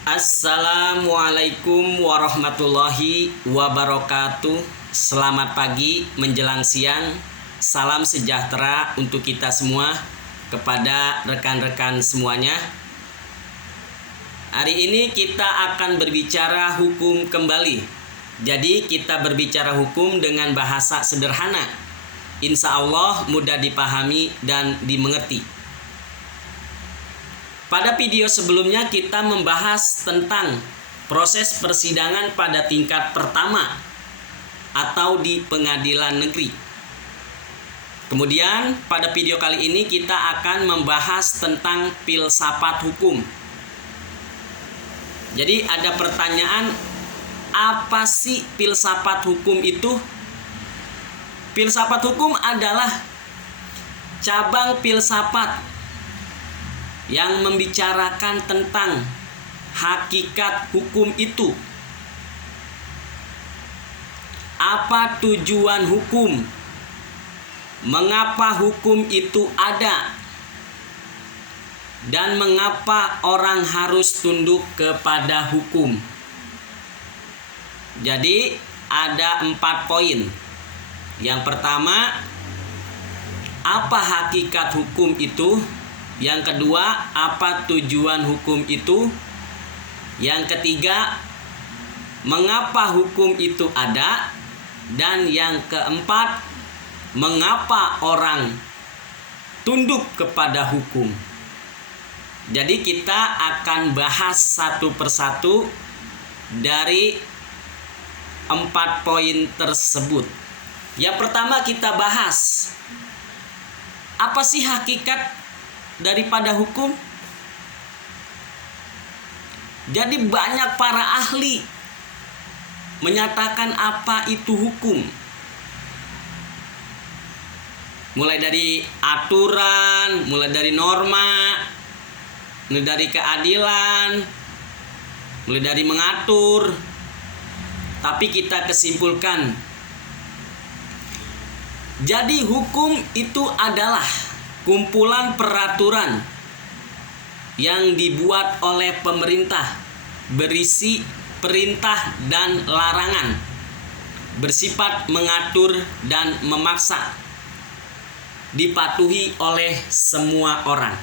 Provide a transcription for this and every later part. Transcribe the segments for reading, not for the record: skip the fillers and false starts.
Assalamualaikum warahmatullahi wabarakatuh. Selamat pagi menjelang siang. Salam sejahtera untuk kita semua, kepada rekan-rekan semuanya. Hari ini kita akan berbicara hukum kembali. Jadi kita berbicara hukum dengan bahasa sederhana. Insya Allah mudah dipahami dan dimengerti. Pada video sebelumnya kita membahas tentang proses persidangan pada tingkat pertama atau di pengadilan negeri. Kemudian pada video kali ini kita akan membahas tentang filsafat hukum. Jadi ada pertanyaan, apa sih filsafat hukum itu? Filsafat hukum adalah cabang filsafat yang membicarakan tentang hakikat hukum itu. Apa tujuan hukum? Mengapa hukum itu ada? Dan mengapa orang harus tunduk kepada hukum? Jadi ada 4 poin. Yang pertama, apa hakikat hukum itu? Yang kedua, apa tujuan hukum itu? Yang ketiga, mengapa hukum itu ada? Dan yang keempat, mengapa orang tunduk kepada hukum? Jadi kita akan bahas satu persatu dari 4 poin tersebut. Yang pertama kita bahas, apa sih hakikat daripada hukum? Jadi banyak para ahli menyatakan apa itu hukum. Mulai dari aturan, mulai dari norma, mulai dari keadilan, mulai dari mengatur. Tapi kita kesimpulkan, jadi hukum itu adalah kumpulan peraturan yang dibuat oleh pemerintah, berisi perintah dan larangan, bersifat mengatur dan memaksa, dipatuhi oleh semua orang.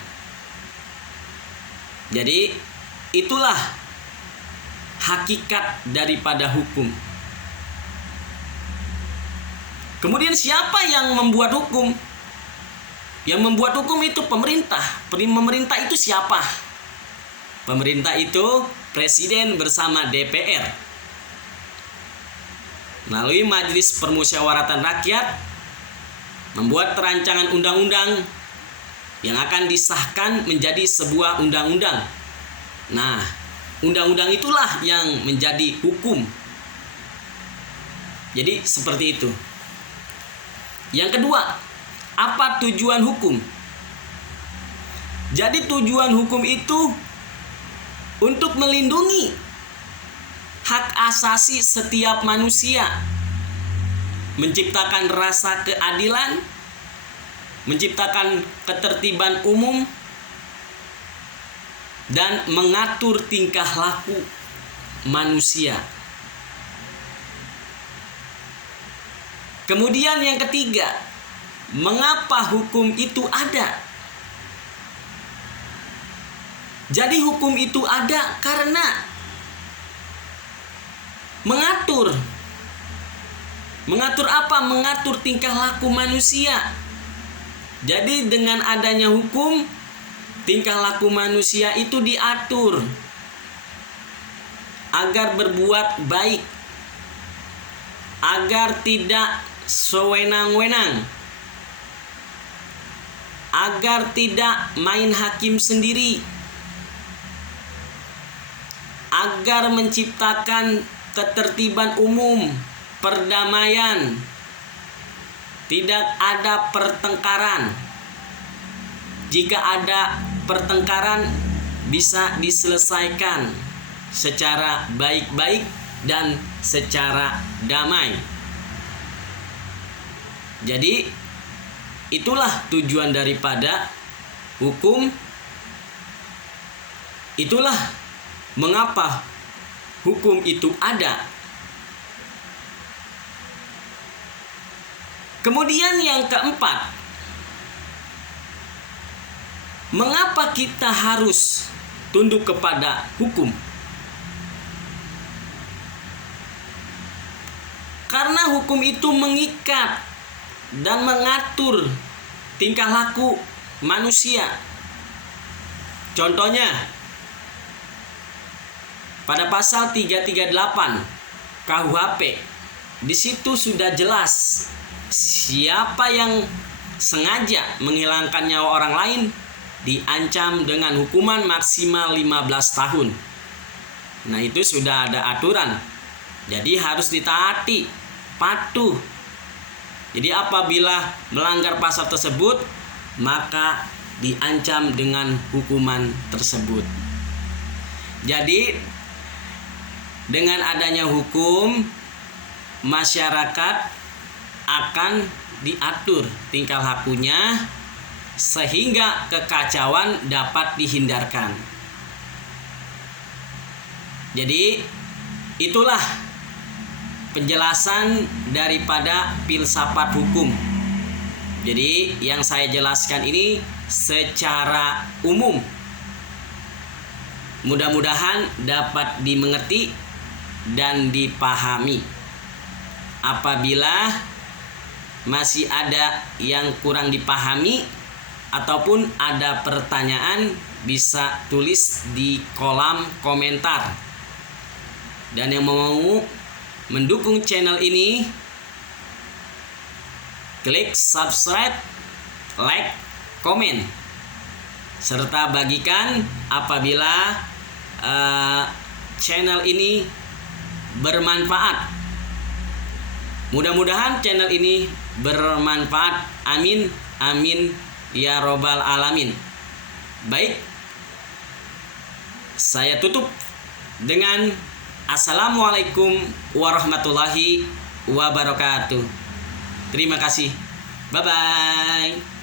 Jadi itulah hakikat daripada hukum. Kemudian siapa yang membuat hukum? Yang membuat hukum itu pemerintah. Pemerintah itu siapa? Pemerintah itu presiden bersama DPR. Melalui Majelis Permusyawaratan Rakyat membuat rancangan undang-undang yang akan disahkan menjadi sebuah undang-undang. Nah, undang-undang itulah yang menjadi hukum. Jadi seperti itu. Yang kedua, apa tujuan hukum? Jadi tujuan hukum itu untuk melindungi hak asasi setiap manusia, menciptakan rasa keadilan, menciptakan ketertiban umum, dan mengatur tingkah laku manusia. Kemudian yang ketiga, mengapa hukum itu ada? Jadi hukum itu ada karena mengatur. Mengatur apa? Mengatur tingkah laku manusia. Jadi dengan adanya hukum, tingkah laku manusia itu diatur agar berbuat baik, agar tidak sewenang-wenang, agar tidak main hakim sendiri, agar menciptakan ketertiban umum, perdamaian, tidak ada pertengkaran. Jika ada pertengkaran, bisa diselesaikan secara baik-baik dan secara damai. Jadi itulah tujuan daripada hukum. Itulah mengapa hukum itu ada. Kemudian yang keempat, mengapa kita harus tunduk kepada hukum? Karena hukum itu mengikat dan mengatur tingkah laku manusia. Contohnya, pada pasal 338 KUHP, di situ sudah jelas siapa yang sengaja menghilangkan nyawa orang lain diancam dengan hukuman maksimal 15 tahun. Nah, itu sudah ada aturan. Jadi harus ditaati, patuh. Jadi apabila melanggar pasal tersebut, maka diancam dengan hukuman tersebut. Jadi dengan adanya hukum, masyarakat akan diatur tingkah lakunya sehingga kekacauan dapat dihindarkan. Jadi itulah penjelasan daripada filsafat hukum. Jadi yang saya jelaskan ini secara umum. Mudah-mudahan dapat dimengerti dan dipahami. Apabila masih ada yang kurang dipahami ataupun ada pertanyaan, bisa tulis di kolom komentar. Dan yang mau mendukung channel ini, klik subscribe, like, komen, serta bagikan apabila channel ini bermanfaat. Mudah-mudahan channel ini bermanfaat. Amin, amin ya robbal alamin. Baik, saya tutup dengan Assalamualaikum warahmatullahi wabarakatuh. Terima kasih. Bye-bye.